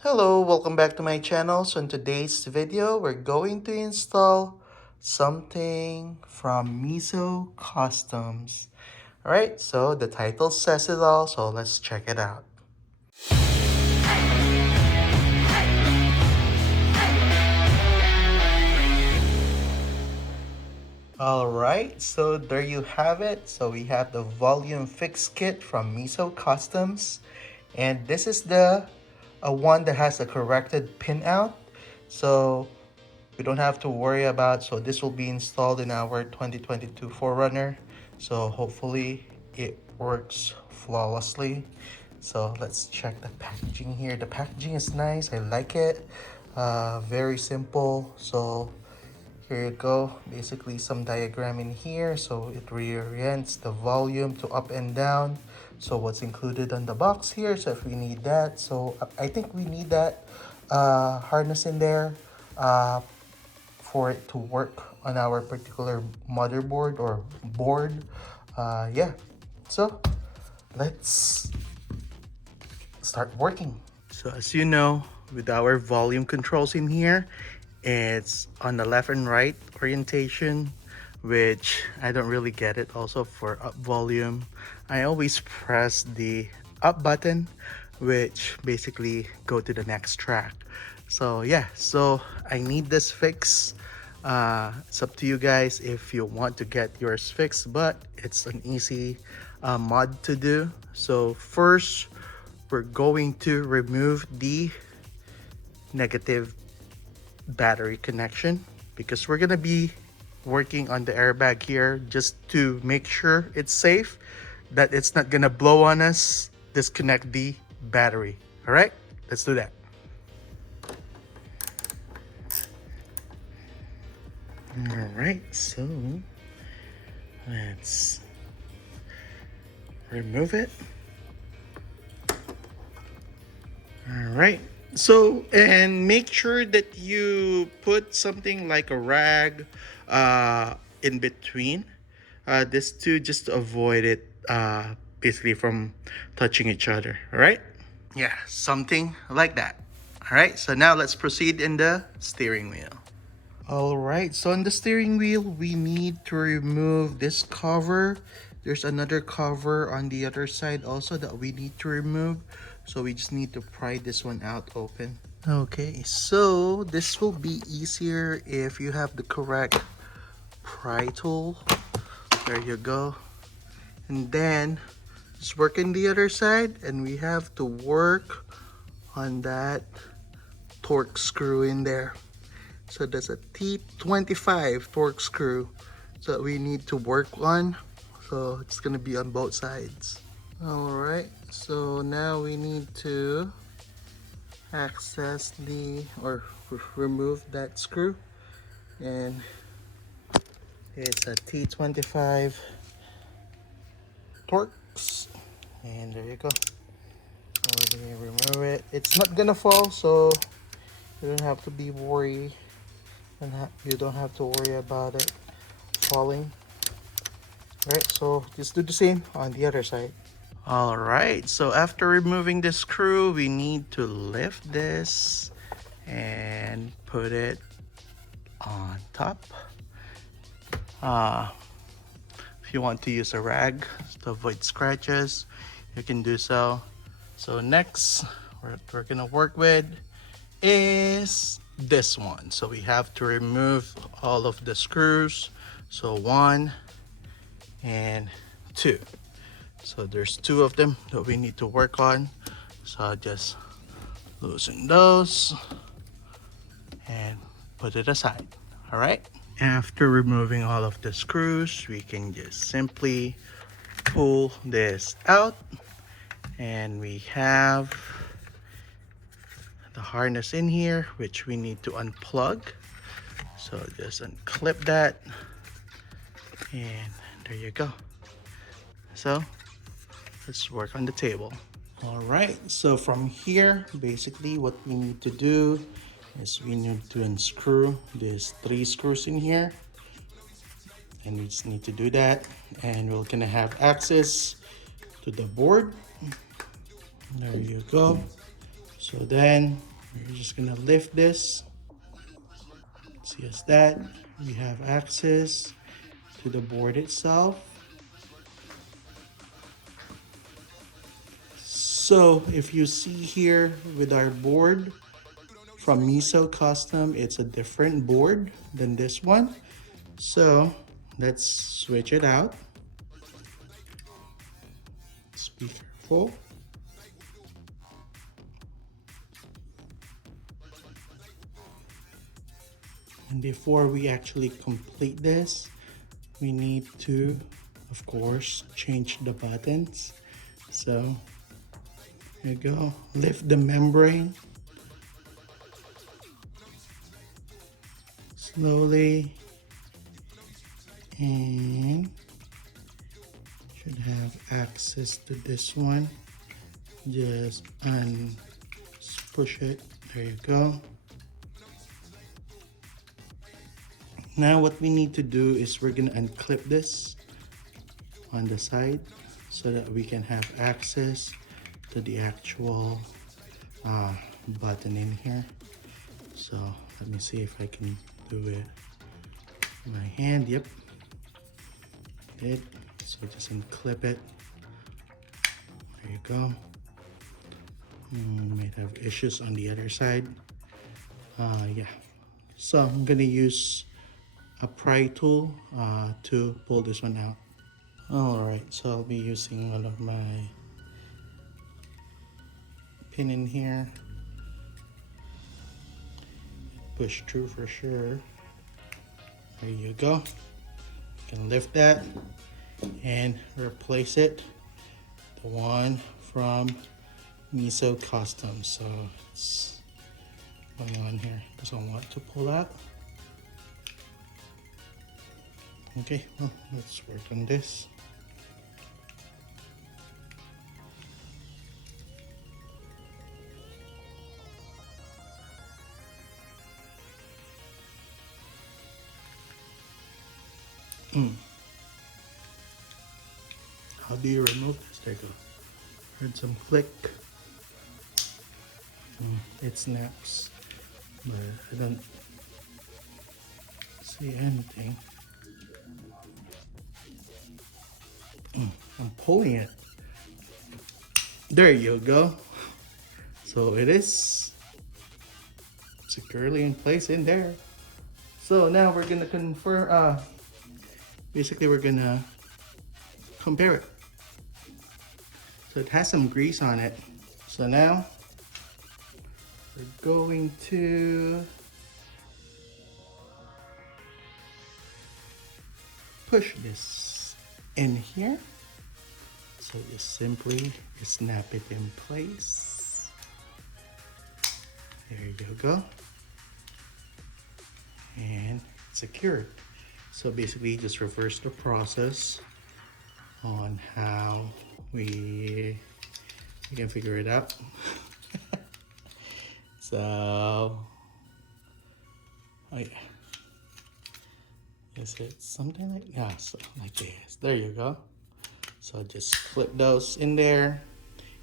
Hello, welcome back to my channel. So in today's video, we're going to install something from MESO Customs. Alright, so the title says it all, so let's check it out. Alright, so there you have it. So we have the volume fix kit from MESO Customs. And this is the one that has a corrected pinout. So we don't have to worry about. So this will be installed in our 2022 4Runner. So hopefully it works flawlessly. So let's check the packaging here. The packaging is nice. I like it. Very simple. So here you go. Basically some diagram in here. So it reorients the volume to up and down. So what's included on the box here. So if we need that. So I think we need that harness in there. For it to work on our particular motherboard or board. Yeah, so let's start working. So as you know, with our volume controls in here, it's on the left and right orientation, which I don't really get it. Also for up volume, I always press the up button, which basically go to the next track. So yeah, so I need this fix. It's up to you guys if you want to get yours fixed, but it's an easy mod to do. So first, we're going to remove the negative battery connection because we're gonna be working on the airbag here just to make sure it's safe, that it's not gonna blow on us. Disconnect the battery. All right, let's do that. All right, so let's remove it. All right, so and make sure that you put something like a rag in between this two, just to avoid it basically from touching each other. All right, yeah, something like that. All right, so now let's proceed in the steering wheel. All right, so on the steering wheel, we need to remove this cover. There's another cover on the other side also that we need to remove. So we just need to pry this one out open. Okay, so this will be easier if you have the correct pry tool. There you go. And then just work in the other side, and we have to work on that torque screw in there. So that's a T25 torque screw that we need to work on. So it's gonna be on both sides. All right, so now we need to access the, or remove that screw. And it's a T25 Torx. And there you go. So we remove it. It's not gonna fall, so you don't have to be worried. And you don't have to worry about it falling. All right, so just do the same on the other side. All right, so after removing the screw, we need to lift this and put it on top. If you want to use a rag to avoid scratches, you can do so. So next, what we're gonna work with is this one. So we have to remove all of the screws. So 1 and 2. So there's 2 of them that we need to work on. So I'll just loosen those and put it aside. All right, after removing all of the screws, we can just simply pull this out, and we have the harness in here, which we need to unplug. So just unclip that, and there you go. So let's work on the table. All right, so from here, basically what we need to do is we need to unscrew these 3 screws in here, and we just need to do that, and we're gonna have access to the board. There you go. So then we're just gonna lift this. See as that we have access to the board itself. So if you see here with our board from MESO Custom, it's a different board than this one. So let's switch it out. Let's be careful. And before we actually complete this, we need to, of course, change the buttons. So here you go. Lift the membrane slowly, and should have access to this one. Just push it. There you go. Now what we need to do is we're gonna unclip this on the side so that we can have access to the actual button in here. So let me see if I can do it with my hand. Yep, did. So just unclip it. There you go. Might have issues on the other side. Yeah, so I'm gonna use a pry tool to pull this one out. Alright, so I'll be using one of my pin in here. Push through for sure. There you go. You can lift that and replace it. The one from MESO Custom. So it's going on here. Doesn't want to pull out. Okay, well, let's work on this. How do you remove this? There you go. Heard some click. It snaps, but I don't see anything. I'm pulling it. There you go. So it is securely in place in there. So now we're gonna confirm, basically we're gonna compare it. So it has some grease on it. So now we're going to push this in here. So just simply snap it in place. There you go. And secure it. So basically just reverse the process on how we can figure it out. So, oh yeah. Is it something like, yeah, so like this. There you go. So just clip those in there,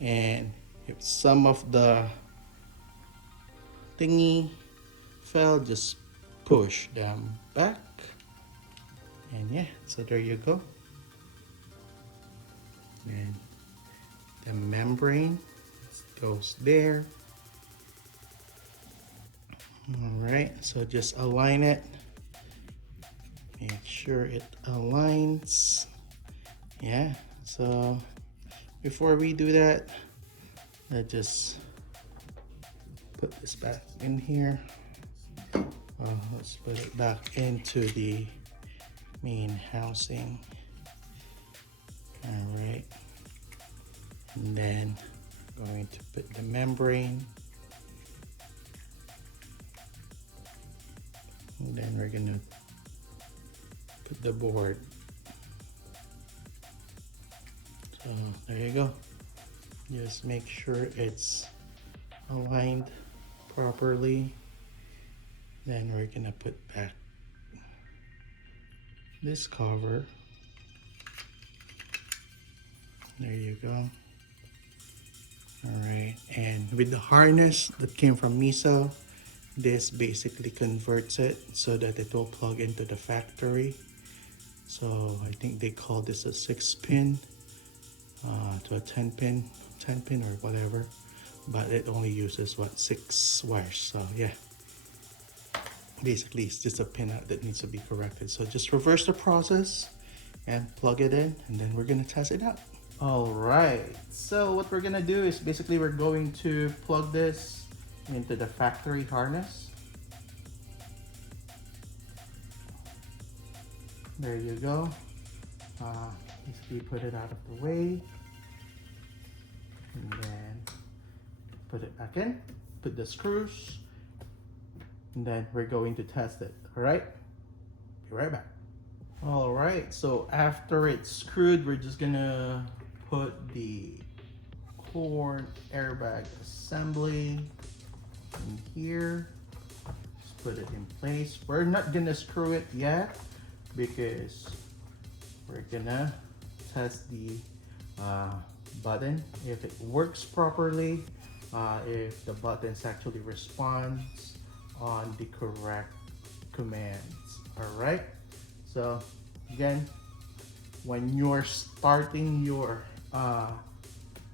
and if some of the thingy fell, just push them back. And yeah, so there you go. And the membrane goes there. All right, so just align it. Make sure it aligns. Yeah, so before we do that, let's just put this back in here. Let's put it back into the main housing. All right, and then going to put the membrane, and then we're gonna put the board. So there you go. Just make sure it's aligned properly. Then we're gonna put back this cover. There you go. All right, and with the harness that came from MESO, this basically converts it so that it will plug into the factory. So I think they call this a 6-pin to a 10 pin or whatever, but it only uses what, 6 wires. So yeah, basically it's just a pin out that needs to be corrected. So just reverse the process and plug it in, and then we're gonna test it out. All right, so what we're gonna do is basically we're going to plug this into the factory harness. There you go. Basically put it out of the way, and then put it back in, put the screws, and then we're going to test it. All right, be right back. All right, so after it's screwed, we're just gonna put the core airbag assembly in here. Just put it in place. We're not gonna screw it yet because we're gonna test the button if it works properly, if the buttons actually responds on the correct commands. All right, so again, when you're starting your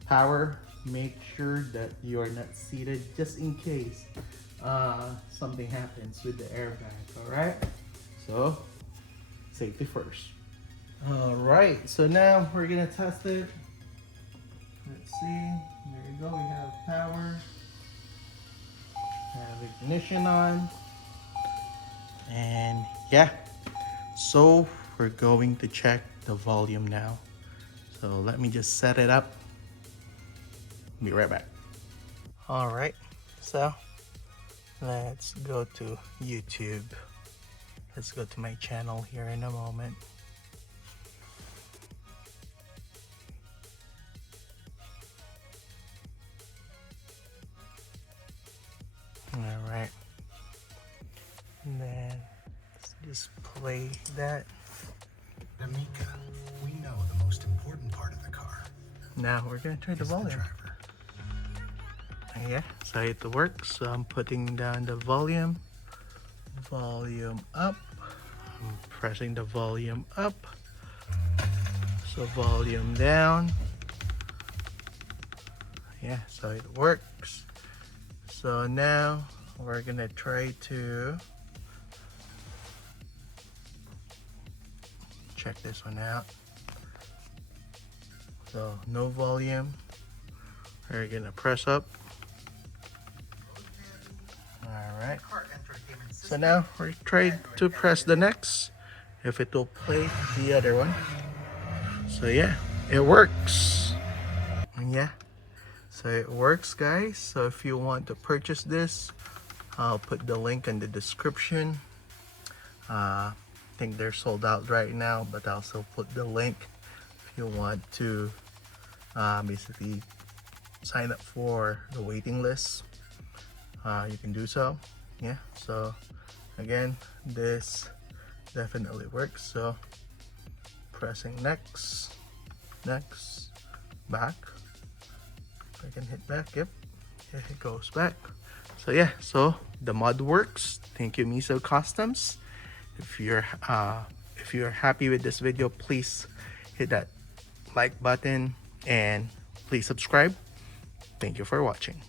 power, make sure that you're not seated just in case something happens with the airbag. All right, so safety first. All right, so now we're gonna test it. Let's see, there you go, we have power, have ignition on, and yeah, so we're going to check the volume now. So let me just set it up. Be right back. All right, so let's go to YouTube. Let's go to my channel here in a moment. All right, and then let's just play that. Amika, we know the most important part of the car. Now we're gonna turn the volume. Yeah, so it works. So I'm putting down the volume up. I'm pressing the volume up. So volume down. Yeah, so it works. So now we're gonna try to check this one out. So no volume. We're gonna press up. All right. So now we're trying to press the next, if it will play the other one. So yeah, it works. Yeah, so it works, guys. So if you want to purchase this, I'll put the link in the description. I think they're sold out right now, but I'll also put the link if you want to basically sign up for the waiting list. You can do so. Yeah, so again, this definitely works. So pressing next, back. I can hit back. Yep, it goes back. So yeah, so the mod works. Thank you, MESO Customs. If you're happy with this video, please hit that like button and please subscribe. Thank you for watching.